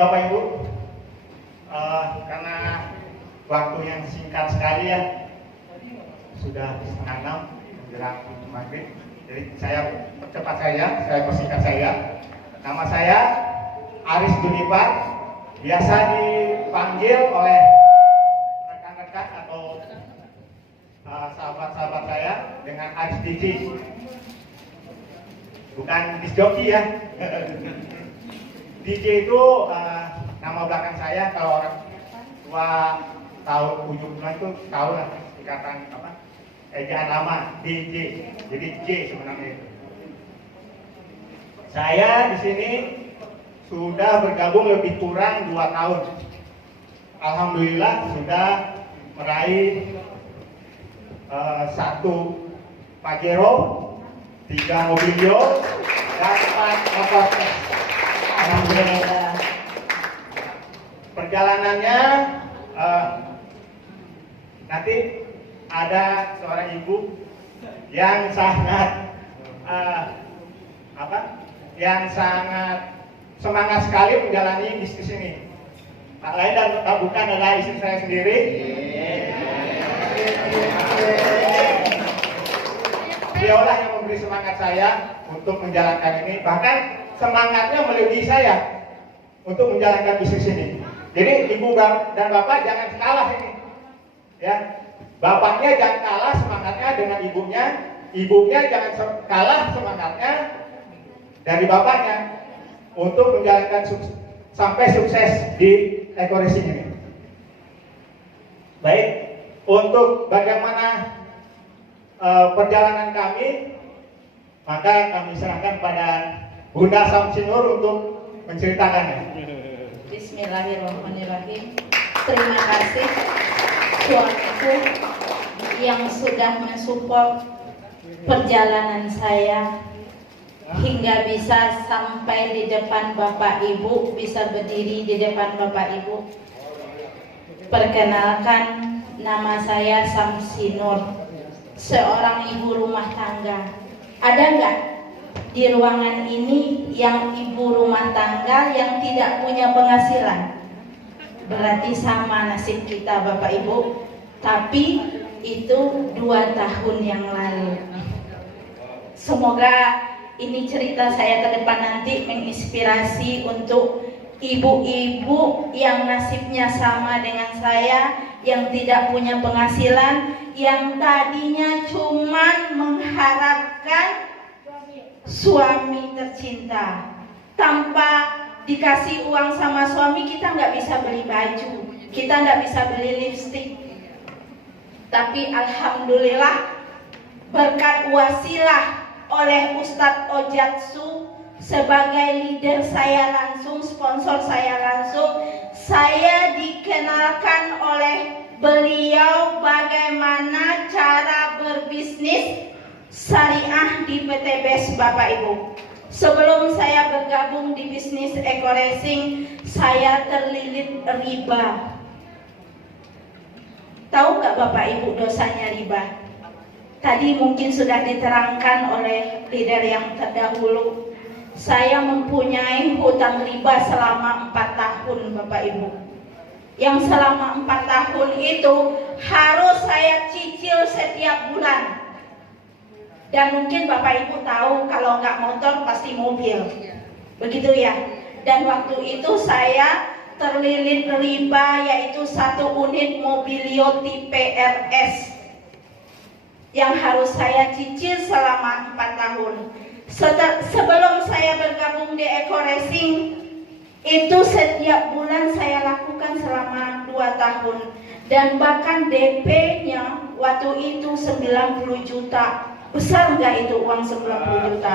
Bapak Ibu, karena waktu yang singkat sekali ya, sudah 5:30 menjelang maghrib. Jadi saya percepat saya persingkat saya. Nama saya Aris Juniper, biasa dipanggil oleh rekan-rekan atau sahabat-sahabat saya dengan Aris DJ. Bukan disc jockey ya. DJ itu nama belakang saya. Kalau orang tua tahu ujung bulan itu tahu lah ikatan apa? Ejaan lama DJ. Jadi J sebenarnya itu. Saya di sini sudah bergabung lebih kurang 2 tahun. Alhamdulillah sudah meraih 1 Pajero, 3 Mobilio, dan 4 motor. Alhamdulillah. Perjalanannya nanti ada seorang ibu yang sangat yang sangat semangat sekali menjalani bisnis ini. Tak lain dan bukan adalah istri saya sendiri. Beliaulah yang memberi semangat saya untuk menjalankan ini. Bahkan semangatnya melebihi saya untuk menjalankan bisnis ini. Jadi ibu dan bapak jangan kalah ini, ya. Bapaknya jangan kalah semangatnya dengan ibunya, ibunya jangan kalah semangatnya dari bapaknya untuk menjalankan sampai sukses di Eko Racing ini. Baik, untuk bagaimana perjalanan kami, maka kami serahkan pada Bunda Samsinur untuk menceritakannya. Bismillahirrahmanirrahim. Terima kasih suamiku yang sudah mensupport perjalanan saya hingga bisa sampai di depan Bapak Ibu, bisa berdiri di depan Bapak Ibu. Perkenalkan, nama saya Samsinur, seorang ibu rumah tangga. Ada nggak di ruangan ini yang ibu rumah tangga yang tidak punya penghasilan? Berarti sama nasib kita Bapak Ibu. Tapi itu 2 tahun yang lalu. Semoga ini cerita saya ke depan nanti menginspirasi untuk ibu-ibu yang nasibnya sama dengan saya, yang tidak punya penghasilan, yang tadinya cuman mengharapkan suami tercinta. Tanpa dikasih uang sama suami, kita nggak bisa beli baju, kita nggak bisa beli lipstik. Tapi alhamdulillah berkat wasilah oleh Ustadz Ojatsu sebagai leader saya langsung, sponsor saya langsung, saya dikenalkan oleh beliau bagaimana cara berbisnis syariah di PT BES Bapak Ibu. Sebelum saya bergabung di bisnis Eko Racing, saya terlilit riba. Tahu nggak Bapak Ibu dosanya riba? Tadi mungkin sudah diterangkan oleh leader yang terdahulu. Saya mempunyai hutang riba selama 4 tahun Bapak Ibu. Yang selama 4 tahun itu harus saya cicil setiap bulan. Dan mungkin Bapak Ibu tahu kalau nggak motor pasti mobil. Begitu ya. Dan waktu itu saya terlilit riba, yaitu 1 unit Mobilio tipe RS yang harus saya cicil selama 4 tahun. Sebelum saya bergabung di Eko Racing, itu setiap bulan saya lakukan selama 2 tahun. Dan bahkan DP-nya waktu itu 90 juta. Besar nggak itu uang 90 juta?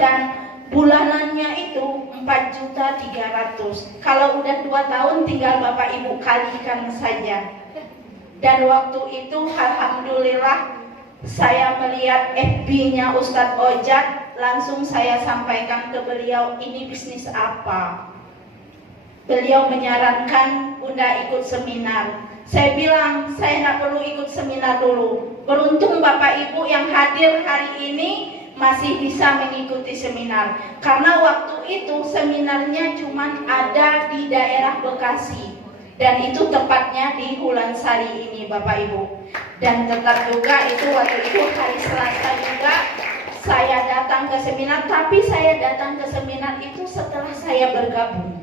Dan bulanannya itu 4.300.000. Kalau udah 2 tahun tinggal Bapak Ibu kalikan saja. Dan waktu itu alhamdulillah saya melihat FB-nya Ustadz Ojat, langsung saya sampaikan ke beliau, ini bisnis apa? Beliau menyarankan Bunda ikut seminar. Saya bilang saya nggak perlu ikut seminar dulu. Beruntung Bapak Ibu yang hadir hari ini masih bisa mengikuti seminar. Karena waktu itu seminarnya cuma ada di daerah Bekasi. Dan itu tepatnya di Hulansari ini Bapak Ibu. Dan tetap juga itu waktu itu hari Selasa juga saya datang ke seminar. Tapi saya datang ke seminar itu setelah saya bergabung.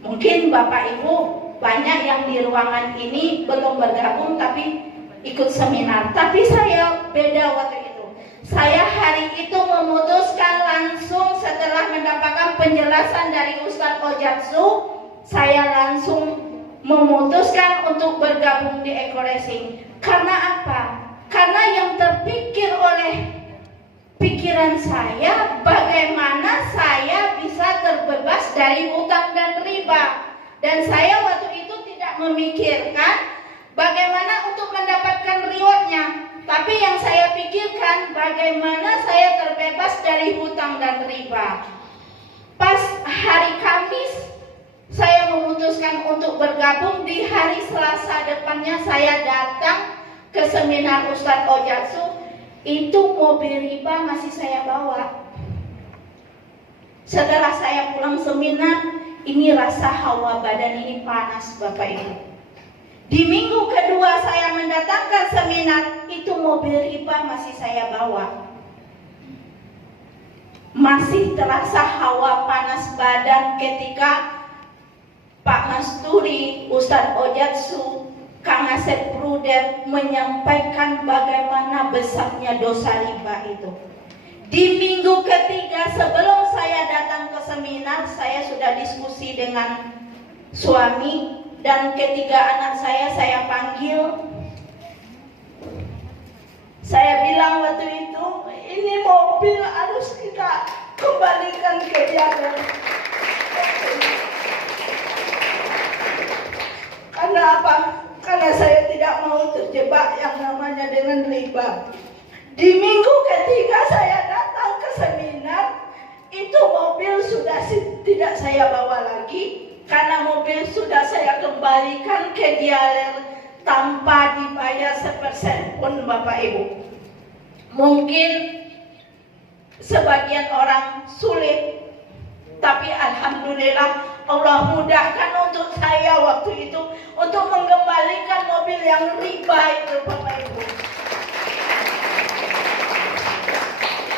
Mungkin Bapak Ibu banyak yang di ruangan ini belum bergabung tapi ikut seminar. Tapi saya beda waktu itu. Saya hari itu memutuskan langsung setelah mendapatkan penjelasan dari Ustadz Ojatsu, saya langsung memutuskan untuk bergabung di Eko Racing. Karena apa? Karena yang terpikir oleh pikiran saya, bagaimana saya bisa terbebas dari hutang dan riba. Dan saya waktu itu tidak memikirkan bagaimana untuk mendapatkan rewardnya, tapi yang saya pikirkan bagaimana saya terbebas dari hutang dan riba. Pas hari Kamis saya memutuskan untuk bergabung, di hari Selasa depannya saya datang ke seminar Ustadz Ojatsu. Itu mobil riba masih saya bawa. Setelah saya pulang seminar, ini rasa hawa badan ini panas Bapak Ibu. Di minggu kedua saya mendatangkan seminar, itu mobil riba masih saya bawa. Masih terasa hawa panas badan ketika Pak Masturi, Ustadz Ojatsu, Kang Asep Bruder menyampaikan bagaimana besarnya dosa riba itu. Di minggu ketiga sebelum saya datang ke seminar, saya sudah diskusi dengan suami dan ketiga anak saya panggil. Saya bilang waktu itu, ini mobil harus kita kembalikan ke jalan. Karena apa? Karena saya tidak mau terjebak yang namanya dengan riba. Di minggu ketiga saya datang ke seminar, itu mobil sudah tidak saya bawa lagi. Karena mobil sudah saya kembalikan ke dealer tanpa dibayar sepersen pun Bapak Ibu. Mungkin sebagian orang sulit, tapi alhamdulillah Allah mudahkan untuk saya waktu itu untuk mengembalikan mobil yang riba itu Bapak Ibu.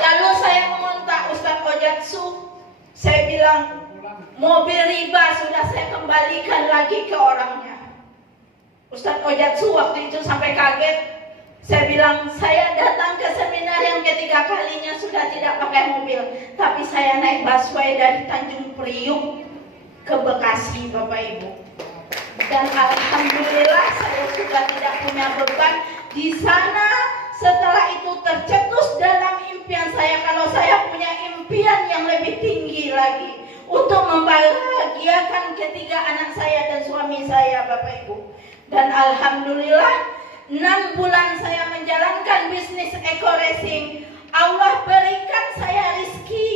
Lalu saya mengontak Ustadz Ojatsu, saya bilang mobil riba sudah saya kembalikan lagi ke orangnya. Ustadz Ojatsu waktu itu sampai kaget. Saya bilang, saya datang ke seminar yang ketiga kalinya sudah tidak pakai mobil, tapi saya naik busway dari Tanjung Priuk ke Bekasi Bapak Ibu. Dan alhamdulillah saya sudah tidak punya beban di sana. Setelah itu tercetus dalam impian saya, kalau saya punya impian yang lebih tinggi lagi untuk membahagiakan ketiga anak saya dan suami saya Bapak Ibu. Dan alhamdulillah 6 bulan saya menjalankan bisnis Eko Racing, Allah berikan saya rezeki.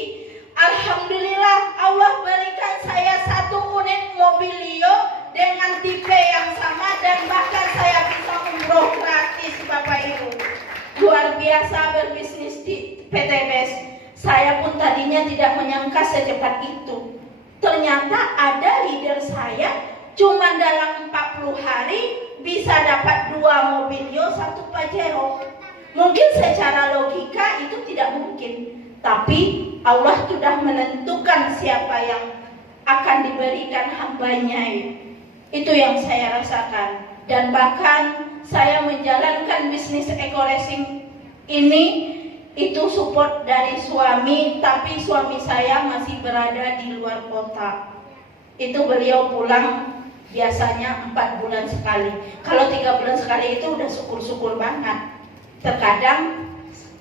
Alhamdulillah Allah berikan saya 1 unit mobilio dengan tipe yang sama, dan bahkan saya bisa umroh gratis Bapak Ibu. Luar biasa berbisnis di PT BES. Saya pun tadinya tidak menyangka secepat itu. Ternyata ada leader saya cuma dalam 40 hari bisa dapat 2 mobilio, 1 Pajero. Mungkin secara logika itu tidak mungkin, tapi Allah sudah menentukan siapa yang akan diberikan hambanya. Itu yang saya rasakan. Dan bahkan saya menjalankan bisnis Eko Racing ini itu support dari suami, tapi suami saya masih berada di luar kota. Itu beliau pulang biasanya 4 bulan sekali. Kalau 3 bulan sekali itu udah syukur-syukur banget. Terkadang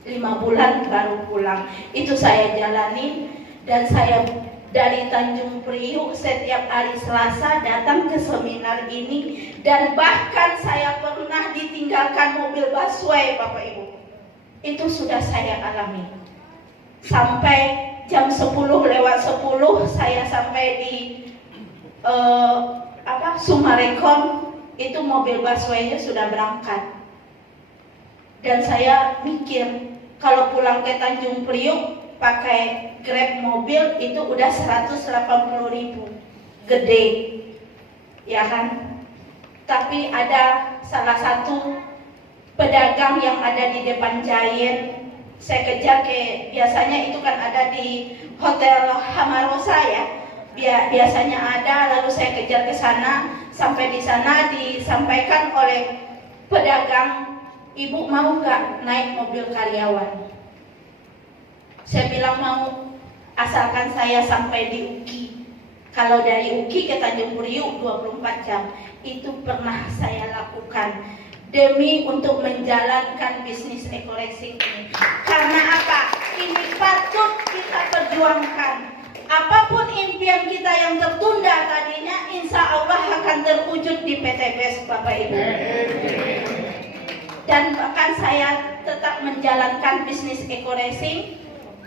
5 bulan baru pulang. Itu saya jalani. Dan saya dari Tanjung Priuk setiap hari Selasa datang ke seminar ini. Dan bahkan saya pernah ditinggalkan mobil busway Bapak Ibu. Itu sudah saya alami. Sampai jam 10:10 saya sampai di Sumarekon, itu mobil busway-nya sudah berangkat. Dan saya mikir, Kalau pulang ke Tanjung Priuk pakai Grab mobil itu udah 180.000, gede, ya kan? Tapi ada salah satu pedagang yang ada di depan Giant, saya kejar biasanya itu kan ada di Hotel Hamarosa ya, biasanya ada, lalu saya kejar ke sana, sampai di sana disampaikan oleh pedagang, "Ibu mau nggak naik mobil karyawan?" Saya bilang mau, asalkan saya sampai di UKI. Kalau dari UKI ke Tanjung Priuk 24 jam, itu pernah saya lakukan demi untuk menjalankan bisnis eco-racing ini. Karena apa? Ini patut kita perjuangkan. Apapun impian kita yang tertunda tadinya, insya Allah akan terwujud di PT BES, Bapak Ibu. Dan bahkan saya tetap menjalankan bisnis eco-racing.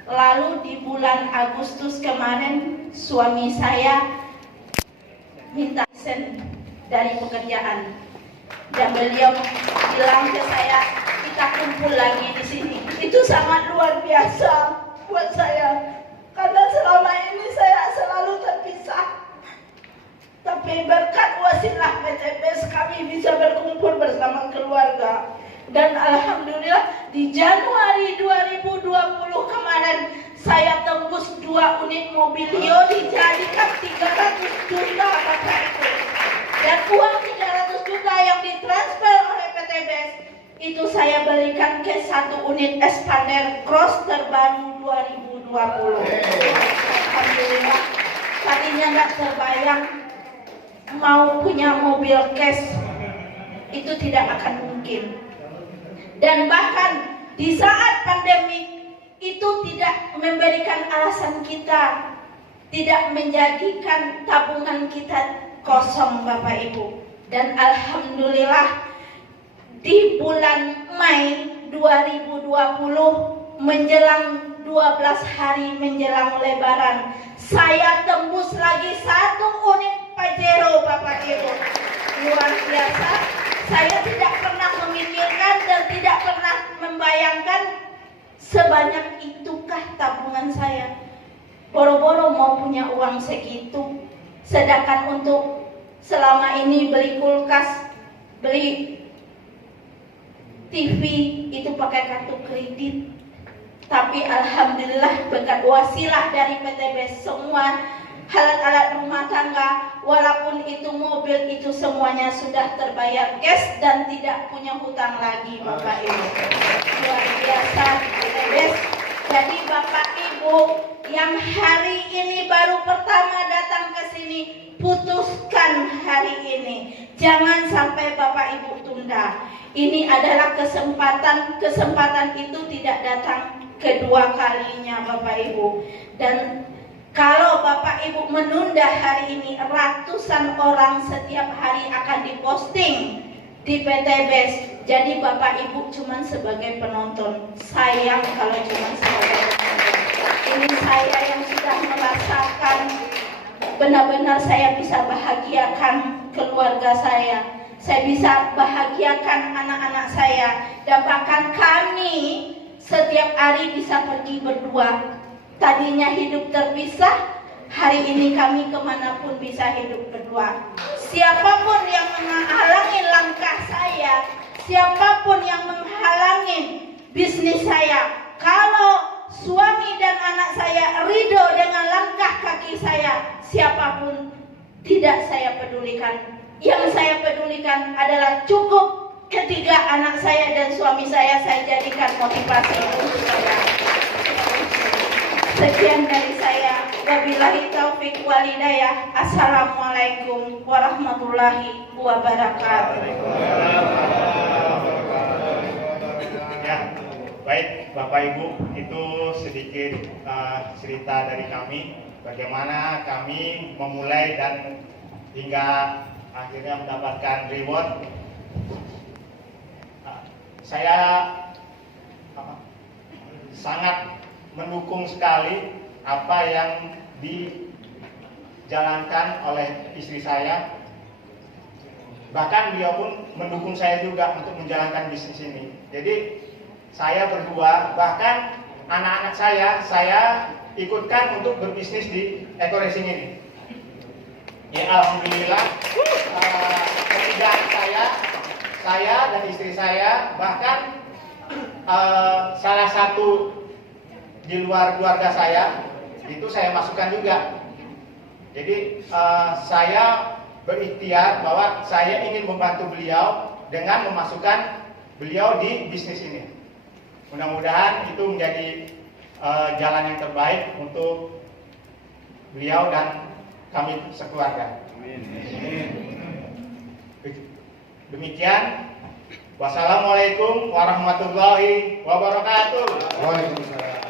Lalu di bulan Agustus kemarin suami saya minta izin dari pekerjaan dan beliau bilang ke saya, "Kita kumpul lagi di sini." Itu sangat luar biasa buat saya karena selama ini saya selalu terpisah. Tapi berkat wasilah PT BES kami bisa berkumpul bersama keluarga. Dan alhamdulillah di Januari 2020 kemarin saya tembus 2 unit mobilio dijadikan 300 juta Bapak Ibu. Dan uang 300 juta yang ditransfer oleh PT BES itu saya belikan ke 1 unit Expander Cross terbaru 2020. Alhamdulillah, tadinya nggak terbayang mau punya mobil cash itu tidak akan mungkin. Dan bahkan di saat pandemi itu tidak memberikan alasan kita, tidak menjadikan tabungan kita kosong Bapak Ibu. Dan alhamdulillah di bulan Mei 2020 menjelang 12 hari menjelang Lebaran, saya tembus lagi 1 unit Pajero Bapak Ibu. Luar biasa. Saya tidak pernah memikirkan dan tidak pernah membayangkan sebanyak itukah tabungan saya. Boro-boro mau punya uang segitu, sedangkan untuk selama ini beli kulkas, beli TV itu pakai kartu kredit. Tapi alhamdulillah berkat wasilah dari PT BES semua alat-alat rumah tangga, walaupun itu mobil, itu semuanya sudah terbayar cash dan tidak punya hutang lagi Bapak Ibu. Luar biasa PT BES. Jadi Bapak Ibu yang hari ini baru pertama datang ke sini, putuskan hari ini. Jangan sampai Bapak Ibu tunda. Ini adalah kesempatan itu tidak datang kedua kalinya Bapak Ibu. Dan kalau Bapak Ibu menunda hari ini, ratusan orang setiap hari akan diposting di PT BES. Jadi Bapak Ibu cuma sebagai penonton. Sayang kalau cuma sebagai penonton. Ini saya yang sudah merasakan benar-benar saya bisa bahagiakan keluarga saya. Saya bisa bahagiakan anak-anak saya. Dan bahkan kami setiap hari bisa pergi berdua. Tadinya hidup terpisah, hari ini kami kemanapun bisa hidup berdua. Siapapun yang menghalangi langkah saya, siapapun yang menghalangi bisnis saya, kalau suami dan anak saya ridho dengan langkah kaki saya, siapapun tidak saya pedulikan. Yang saya pedulikan adalah cukup ketiga anak saya dan suami saya jadikan motivasi untuk saya. Sekian dari saya. Wabillahi taufik wal hidayah. Assalamualaikum warahmatullahi wabarakatuh. Ya, baik Bapak Ibu, itu sedikit cerita dari kami bagaimana kami memulai dan hingga akhirnya mendapatkan reward. Saya sangat mendukung sekali apa yang dijalankan oleh istri saya. Bahkan beliau pun mendukung saya juga untuk menjalankan bisnis ini. Jadi saya berdua, bahkan anak-anak saya ikutkan untuk berbisnis di eco racing ini. Ya alhamdulillah, ketiga anak saya dan istri saya, bahkan salah satu di luar keluarga saya itu saya masukkan juga. Jadi saya berikhtiar bahwa saya ingin membantu beliau dengan memasukkan beliau di bisnis ini. Mudah-mudahan itu menjadi jalan yang terbaik untuk beliau dan kami sekeluarga. Demikian. Wassalamualaikum warahmatullahi wabarakatuh. Waalaikumsalam.